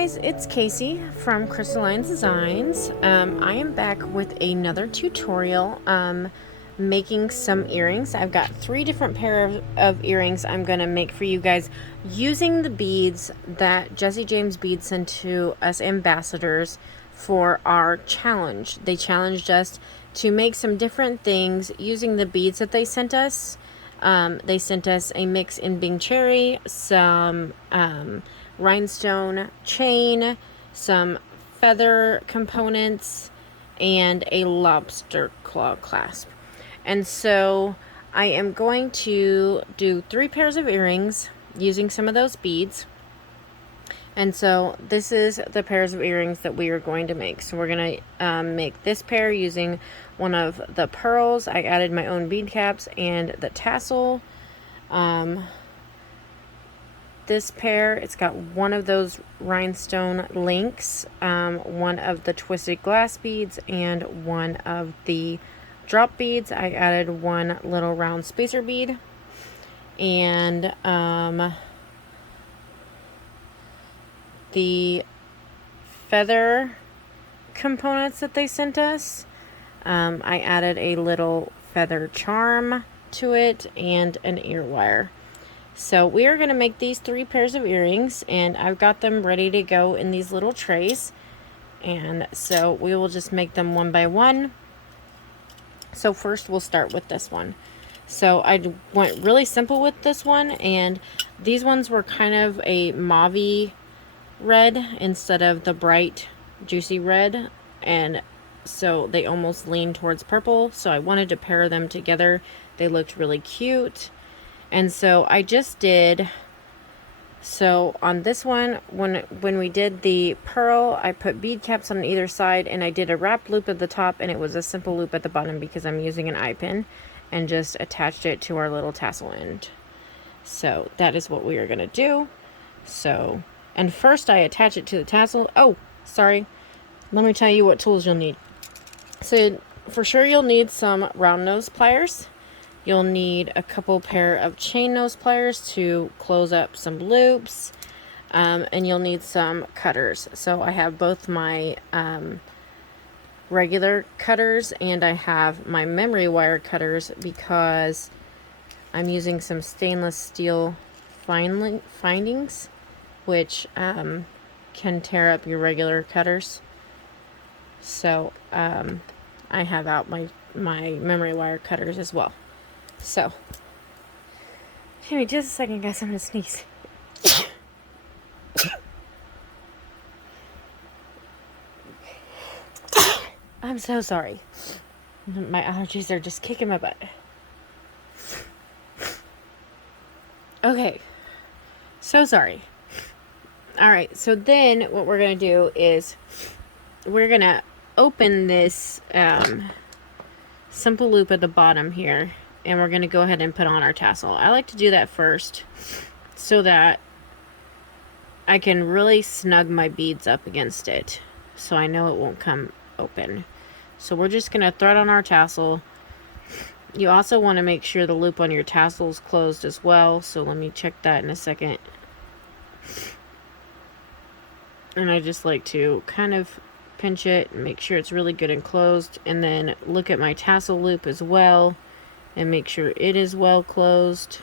guys, it's Casey from Crystalline Designs. I am back with another tutorial making some earrings. I've got 3 different pair of earrings I'm going to make for you guys using the beads that Jesse James Beads sent to us ambassadors for our challenge. They challenged us to make some different things using the beads that they sent us. They sent us a mix in Bing Cherry, some rhinestone chain, some feather components, and a lobster claw clasp. And so I am going to do 3 pairs of earrings using some of those beads. And so this is the pairs of earrings that we are going to make. So we're going to make this pair using one of the pearls. I added my own bead caps and the tassel. This pair, it's got one of those rhinestone links, one of the twisted glass beads, and one of the drop beads. I added one little round spacer bead, and the feather components that they sent us, I added a little feather charm to it and an ear wire. So we are going to make these 3 pairs of earrings, and I've got them ready to go in these little trays. And so we will just make them one by one. So first we'll start with this one. So I went really simple with this one, and these ones were kind of a mauve-y red instead of the bright juicy red, and so they almost lean towards purple. So I wanted to pair them together. They looked really cute. And so I just did, so on this one, when we did the pearl, I put bead caps on either side, and I did a wrapped loop at the top, and it was a simple loop at the bottom because I'm using an eye pin, and just attached it to our little tassel end. So that is what we are going to do. So, and first I attach it to the tassel. Oh, sorry. Let me tell you what tools you'll need. So for sure you'll need some round nose pliers. You'll need a couple pair of chain nose pliers to close up some loops, and you'll need some cutters. So I have both my regular cutters, and I have my memory wire cutters because I'm using some stainless steel findings, which can tear up your regular cutters. So I have out my memory wire cutters as well. So, give me just a second, guys. I'm gonna sneeze. I'm so sorry. My allergies are just kicking my butt. Okay. So sorry. Alright, so then what we're gonna do is we're gonna open this simple loop at the bottom here. And we're going to go ahead and put on our tassel. I like to do that first so that I can really snug my beads up against it, so I know it won't come open. So we're just going to thread on our tassel. You also want to make sure the loop on your tassel is closed as well. So let me check that in a second. And I just like to kind of pinch it and make sure it's really good and closed. And then look at my tassel loop as well, and make sure it is well closed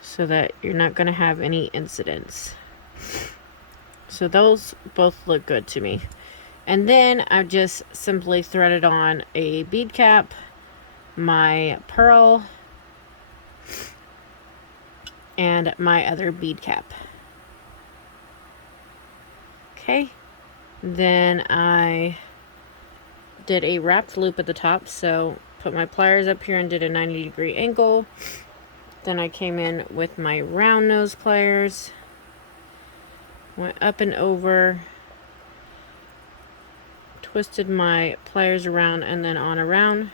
so that you're not going to have any incidents. So those both look good to me. And then I've just simply threaded on a bead cap, my pearl, and my other bead cap. Okay, then I did a wrapped loop at the top, so put my pliers up here and did a 90-degree angle. Then I came in with my round nose pliers, went up and over, twisted my pliers around and then on around,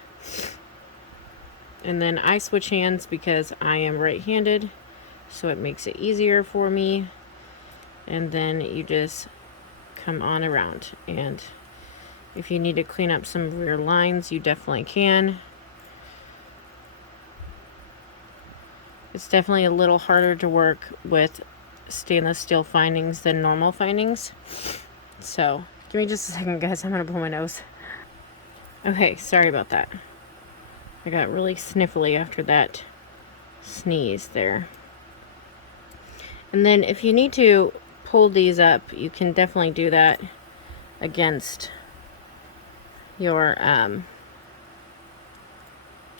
and then I switch hands because I am right-handed, so it makes it easier for me. And then you just come on around, and if you need to clean up some of your lines, you definitely can. It's definitely a little harder to work with stainless steel findings than normal findings. So give me just a second, guys. I'm gonna blow my nose. Okay, sorry about that. I got really sniffly after that sneeze there. And then if you need to pull these up, you can definitely do that against your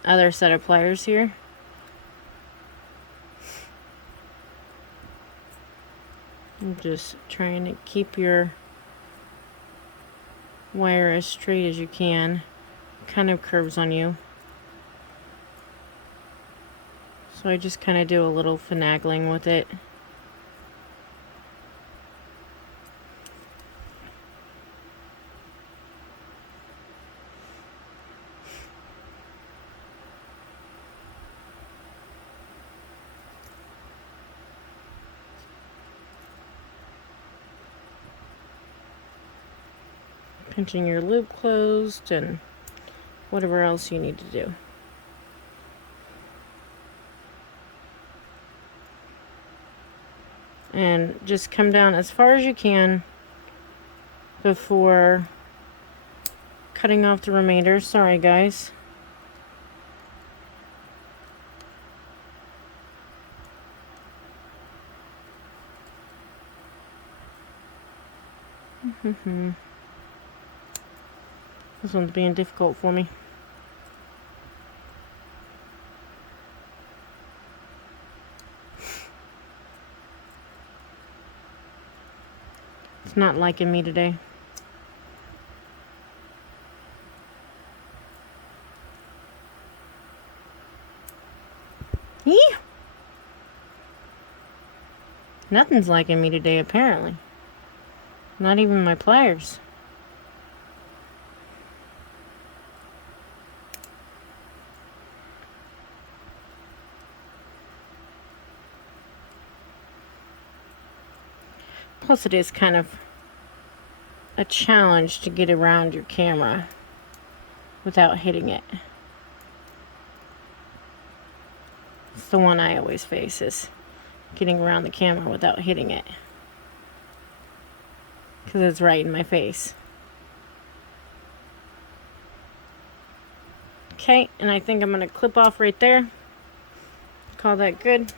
other set of pliers here. I'm just trying to keep your wire as straight as you can. It kind of curves on you. So I just kind of do a little finagling with it. Pinching your loop closed and whatever else you need to do. And just come down as far as you can before cutting off the remainder. Sorry, guys. This one's being difficult for me. It's not liking me today. Yee! Nothing's liking me today, apparently. Not even my pliers. Plus it is kind of a challenge to get around your camera without hitting it. It's the one I always face, is getting around the camera without hitting it. Because it's right in my face. Okay, and I think I'm going to clip off right there. Call that good.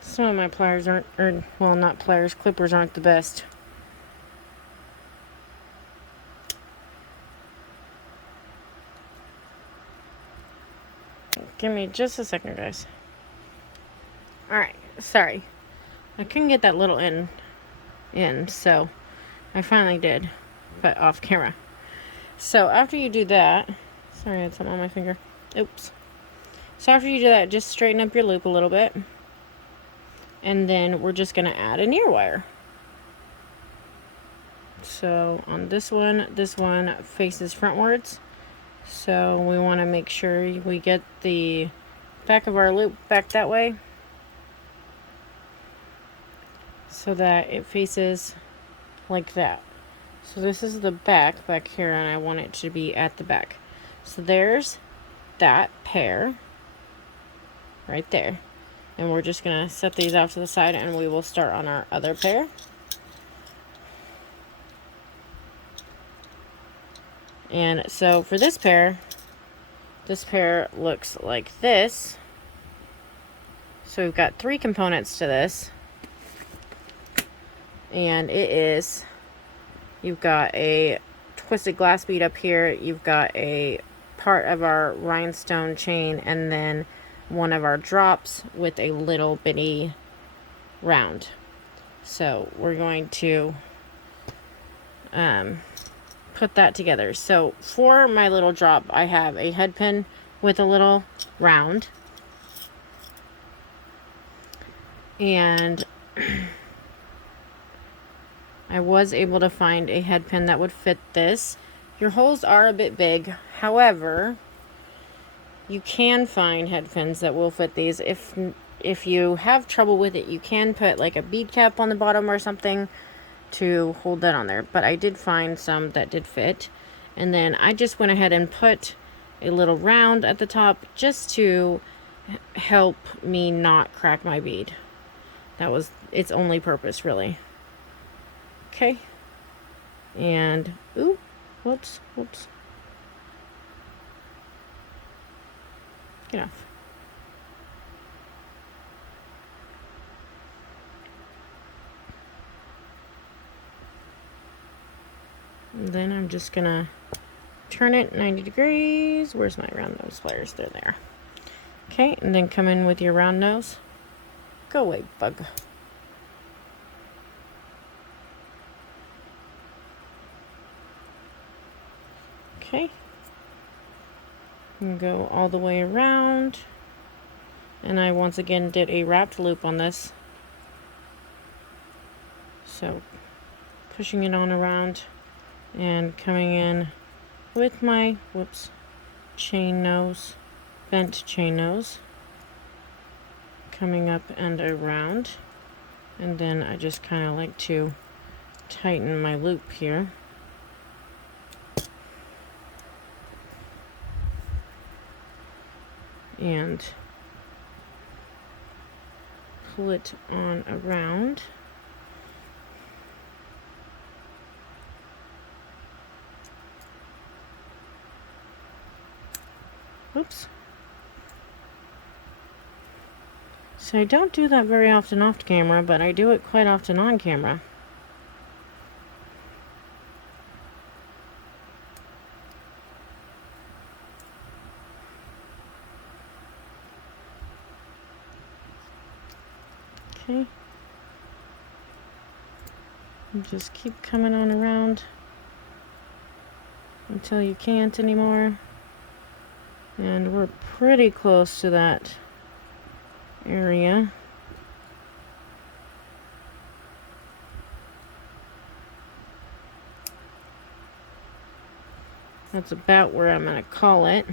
Some of my pliers aren't, or well, not pliers, clippers aren't the best. Give me just a second, guys. Alright, sorry. I couldn't get that little end in, so I finally did, but off camera. So after you do that, sorry, I had something on my finger. Oops. So after you do that, just straighten up your loop a little bit. And then we're just going to add an ear wire. So on this one faces frontwards. So we want to make sure we get the back of our loop back that way, so that it faces like that. So this is the back here, and I want it to be at the back. So there's that pair right there. And we're just going to set these off to the side, and we will start on our other pair. And so for this pair looks like this. So we've got 3 components to this. And it is, you've got a twisted glass bead up here, you've got a part of our rhinestone chain, and then one of our drops with a little bitty round. So we're going to put that together. So for my little drop, I have a head pin with a little round, and I was able to find a head pin that would fit this. Your holes are a bit big, however, you can find head pins that will fit these. If if you have trouble with it, you can put like a bead cap on the bottom or something to hold that on there. But I did find some that did fit. And then I just went ahead and put a little round at the top just to help me not crack my bead. That was its only purpose, really. Okay. And, ooh, whoops. Get off. And then I'm just gonna turn it 90 degrees. Where's my round nose pliers? They're there. Okay, and then come in with your round nose. Go away, bug. Okay. And go all the way around. And I once again did a wrapped loop on this. So pushing it on around and coming in with my, chain nose, bent chain nose, coming up and around. And then I just kind of like to tighten my loop here. And pull it on around. Oops. So I don't do that very often off camera, but I do it quite often on camera. Okay. And just keep coming on around until you can't anymore. And we're pretty close to that area. That's about where I'm going to call it.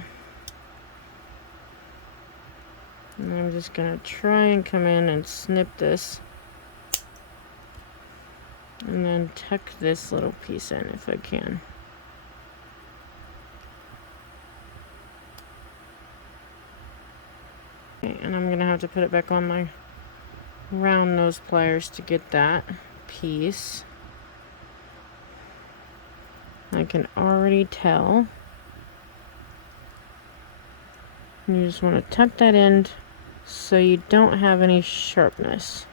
And I'm just going to try and come in and snip this. And then tuck this little piece in if I can. Okay, and I'm going to have to put it back on my round nose pliers to get that piece. I can already tell. You just want to tuck that in so you don't have any sharpness.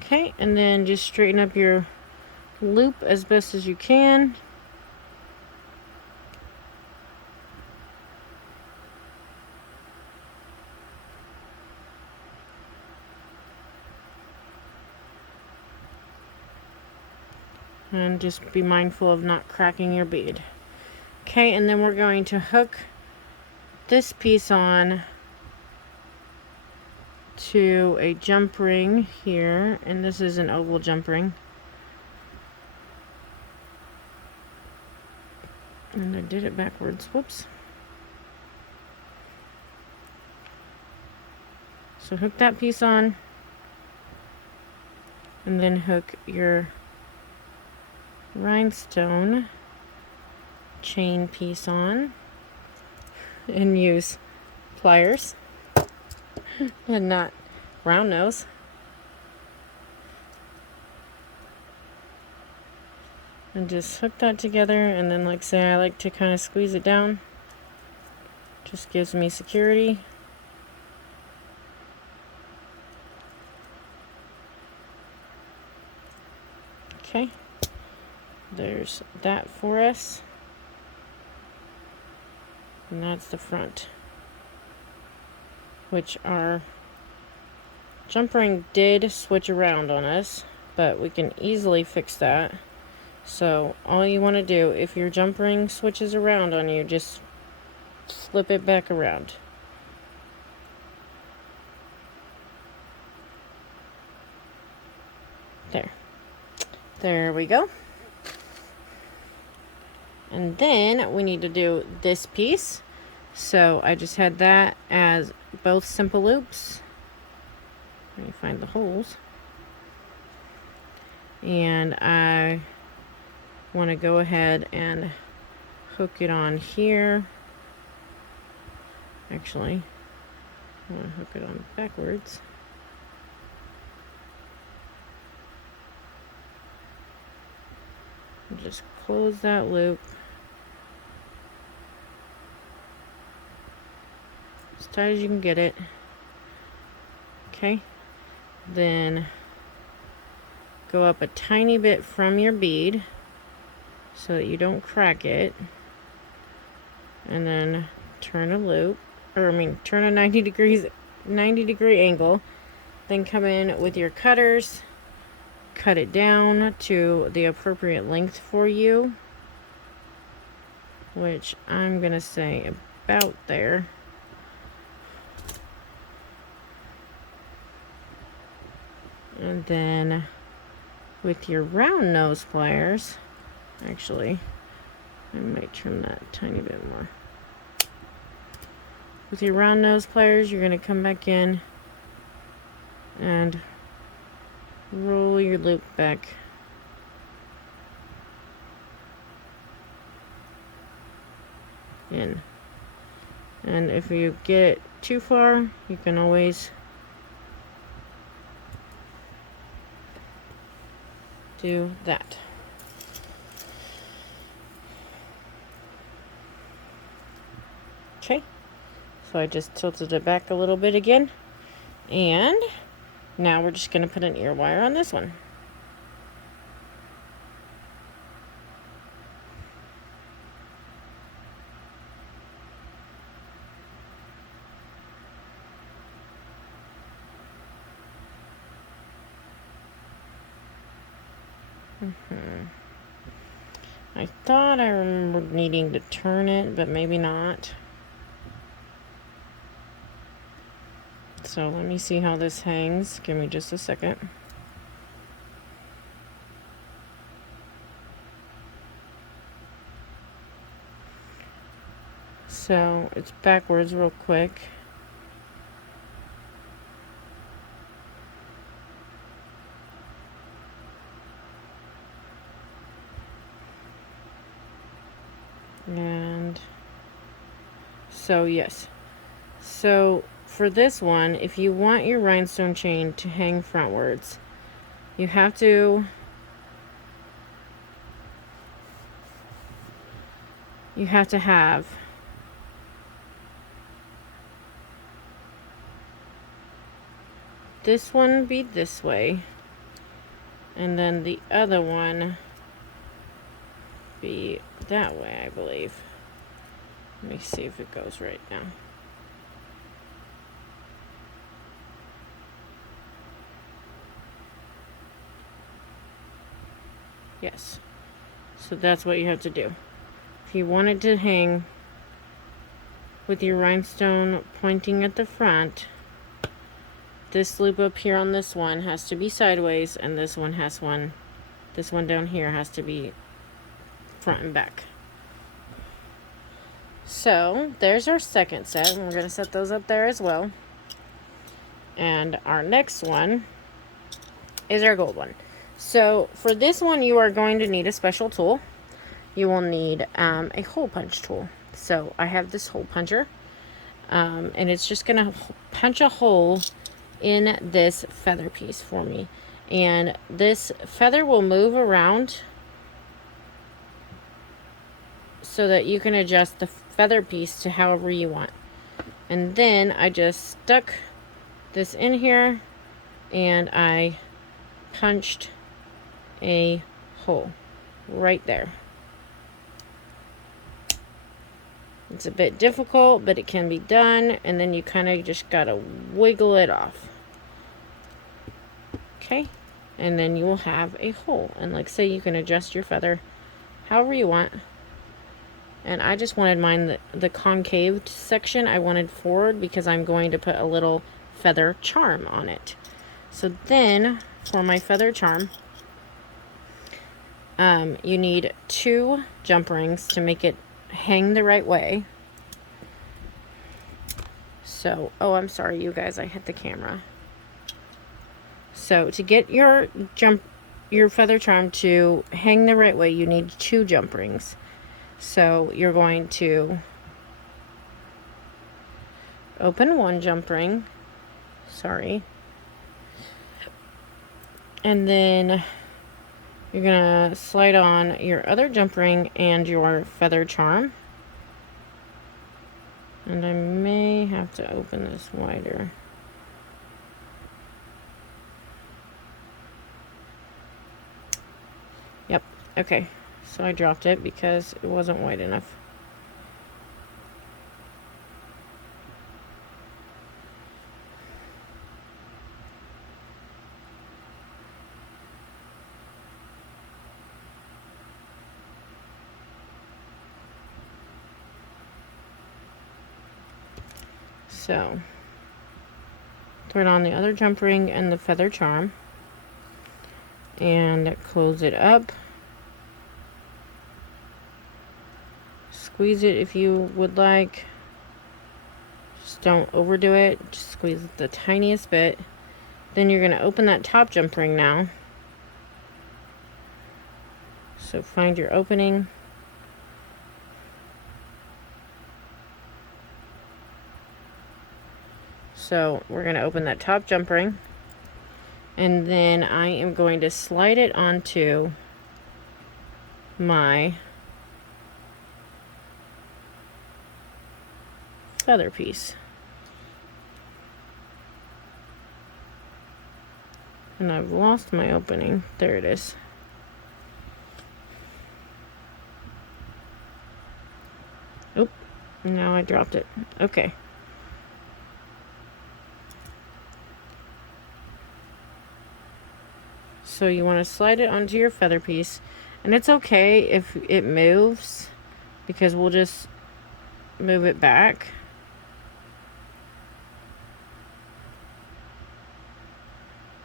Okay, and then just straighten up your loop as best as you can. And just be mindful of not cracking your bead. Okay, and then we're going to hook this piece on to a jump ring here, and this is an oval jump ring. And I did it backwards, whoops. So hook that piece on, and then hook your rhinestone chain piece on, and use pliers and not round nose. And just hook that together, and then like say I like to kind of squeeze it down. Just gives me security. Okay, there's that for us. And that's the front, which our jump ring did switch around on us, but we can easily fix that. So all you want to do, if your jump ring switches around on you, just flip it back around. There we go. And then we need to do this piece. So I just had that as both simple loops. Let me find the holes. And I want to go ahead and hook it on here. Actually, I want to hook it on backwards. Just close that loop as tight as you can get it. Okay, then go up a tiny bit from your bead so that you don't crack it, and then turn a loop, turn a 90 degree angle, then come in with your cutters, cut it down to the appropriate length for you, which I'm gonna say about there. And then with your round nose pliers, actually, I might trim that a tiny bit more. With your round nose pliers, you're gonna come back in and roll your loop back. In. And if you get too far, you can always do that. Okay, so I just tilted it back a little bit again, and now we're just going to put an ear wire on this one. I thought I remembered needing to turn it, but maybe not. So let me see how this hangs. Give me just a second. So it's backwards real quick. And so yes. So for this one, if you want your rhinestone chain to hang frontwards, you have to have this one be this way, and then the other one be that way, I believe. Let me see if it goes right now. Yes. So that's what you have to do. If you want it to hang with your rhinestone pointing at the front, this loop up here on this one has to be sideways, and this one down here has to be front and back. So there's our second set, and we're going to set those up there as well. And our next one is our gold one. So for this one, you are going to need a special tool. You will need a hole punch tool. So I have this hole puncher, and it's just going to punch a hole in this feather piece for me. And this feather will move around so that you can adjust the feather piece to however you want. And then I just stuck this in here and I punched a hole right there. It's a bit difficult, but it can be done, and then you kind of just gotta wiggle it off. Okay, and then you will have a hole. And like say, you can adjust your feather however you want. And I just wanted mine the concave section I wanted forward because I'm going to put a little feather charm on it. So then for my feather charm, You need 2 jump rings to make it hang the right way. So, oh, I'm sorry, you guys, I hit the camera. So to get your feather charm to hang the right way, you need 2 jump rings. So you're going to open 1 jump ring, sorry, and then you're gonna slide on your other jump ring and your feather charm. And I may have to open this wider. Yep, okay. So I dropped it because it wasn't wide enough. So, thread on the other jump ring and the feather charm, and close it up. Squeeze it if you would like. Just don't overdo it. Just squeeze it the tiniest bit. Then you're going to open that top jump ring now. So find your opening. So we're going to open that top jump ring, and then I am going to slide it onto my feather piece. And I've lost my opening. There it is. Oop, now I dropped it. Okay. So you want to slide it onto your feather piece, and it's okay if it moves because we'll just move it back.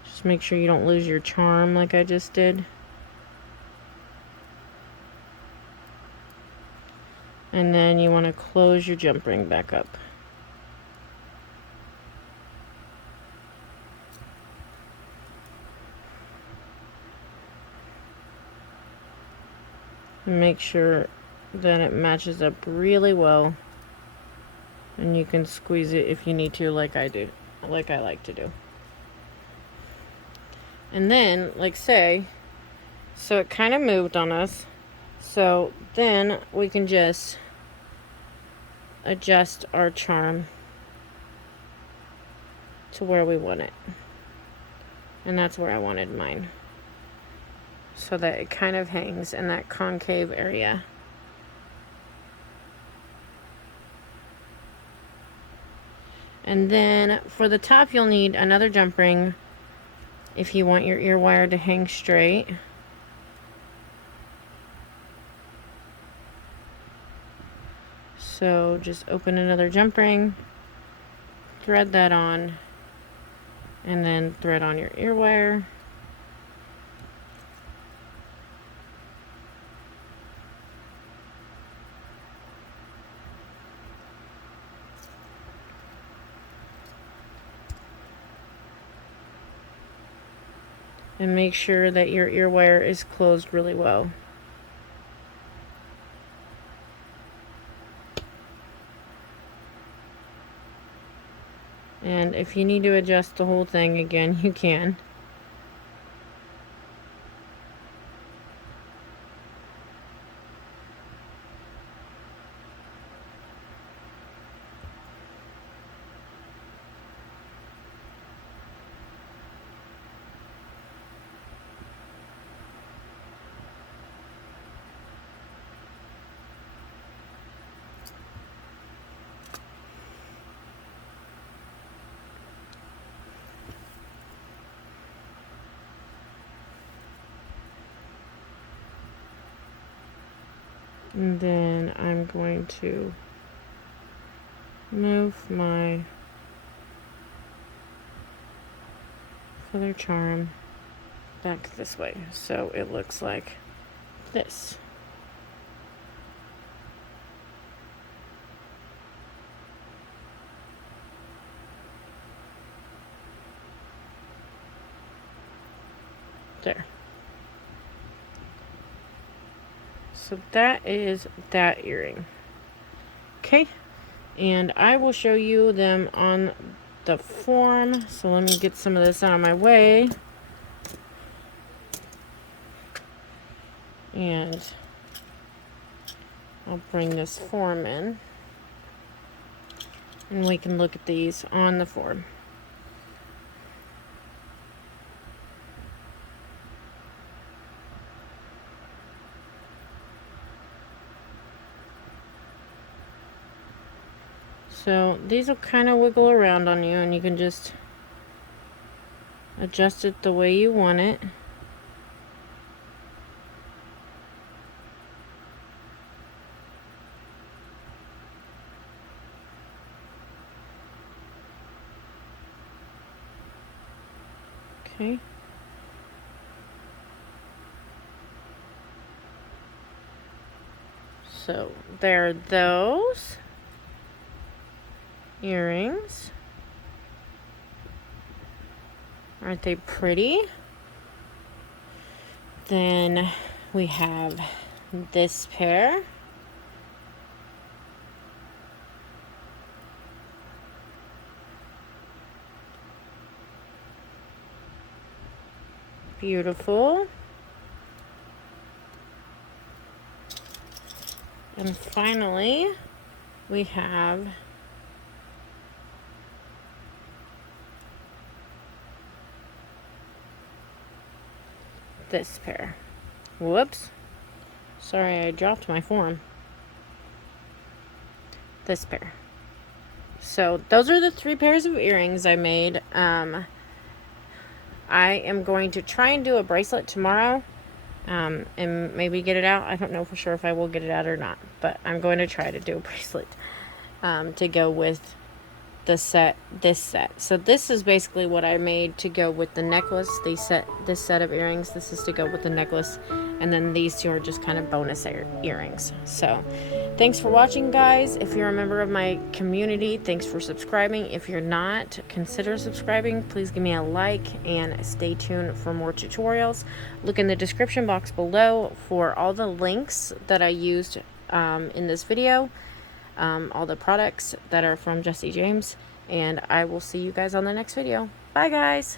Just make sure you don't lose your charm like I just did. And then you want to close your jump ring back up. And make sure that it matches up really well, and you can squeeze it if you need to, like I do, like I like to do. And then, like say, so it kind of moved on us, so then we can just adjust our charm to where we want it, and that's where I wanted mine, so that it kind of hangs in that concave area. And then for the top, you'll need another jump ring if you want your ear wire to hang straight. So just open another jump ring, thread that on, and then thread on your ear wire. And make sure that your ear wire is closed really well. And if you need to adjust the whole thing again, you can. And then I'm going to move my feather charm back this way so it looks like this. There. So that is that earring. Okay, and I will show you them on the form. So let me get some of this out of my way. And I'll bring this form in. And we can look at these on the form. So these will kind of wiggle around on you, and you can just adjust it the way you want it. Okay. So there are those earrings. Aren't they pretty? Then we have this pair. Beautiful. And finally, we have this pair. Whoops. Sorry, I dropped my form. This pair. So those are the 3 pairs of earrings I made. I am going to try and do a bracelet tomorrow. And maybe get it out. I don't know for sure if I will get it out or not, but I'm going to try to do a bracelet to go with this set. So this is basically what I made to go with the necklace. This set of earrings, this is to go with the necklace, and then these 2 are just kind of bonus earrings. So thanks for watching, guys. If you're a member of my community, thanks for subscribing. If you're not, consider subscribing. Please give me a like and stay tuned for more tutorials. Look in the description box below for all the links that I used in this video, all the products that are from Jesse James, and I will see you guys on the next video. Bye, guys.